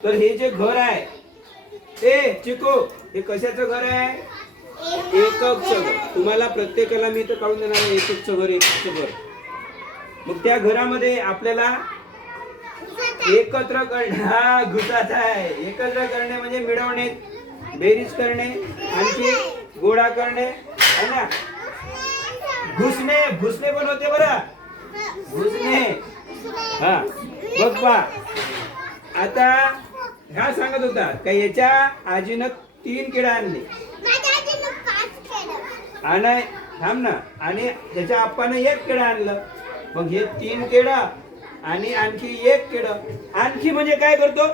तर हे जे घर आहे ते चिको हे कशाचं घर आहे? एककचं घर. तुम्हाला प्रत्येकाला मी तर काढून देणार आहे एककचं घर एककचं घर. मग त्या घरामध्ये आपल्याला एकत्र करणे हा घुसाचा आहे. एकत्र करणे म्हणजे मिळवणे बेरीज करणे आणखी गोळा करणे है ना? घुसणे घुसणे पण होते बरं. घुसणे. हा बघ पा आता ह्या सांगत होता का याच्या आजीनं तीन किडा आणले. आणि थांब ना आणि त्याच्या आप्पानं एक किडा आणलं. मग हे तीन केळं आणि आणखी एक केळं आणखी म्हणजे काय करतो?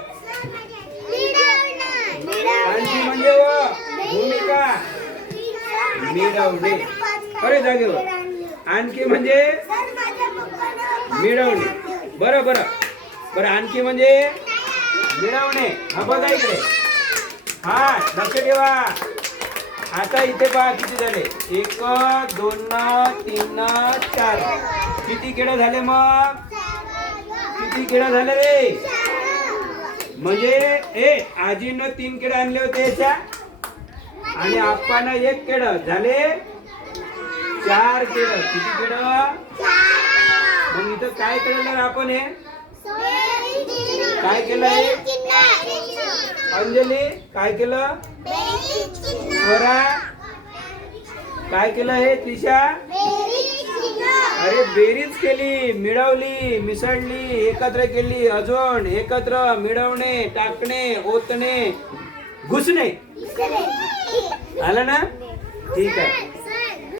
आणखी म्हणजे व भूमिका. मिळवणे अरे जागेवर आणखी म्हणजे? मिळवणे बरं बरं. बरं आणखी म्हणजे? मिळवणे हा बघा इकडे. हा लक्ष ठेवा. आता इथे पहा किती झाले. एक दोन तीन चार. किती खेळ झाले मग? किती खेळ झाले रे? म्हणजे ए आजीनं तीन खेळ आणले होते याच्या. आणि आप्पानं एक खेळ. झाले? चार खेळ. किती खेळ? मग इथं काय केलं आपण हे? काय केलंय? अंजली काय केलं? स्वरा काय केलं हे त्रिशा अरे बेरीज केली मिळवली मिसळली एकत्र केली अजून एकत्र मिळवणे टाकणे ओतणे घुसणे. आलं ना? ठीक आहे.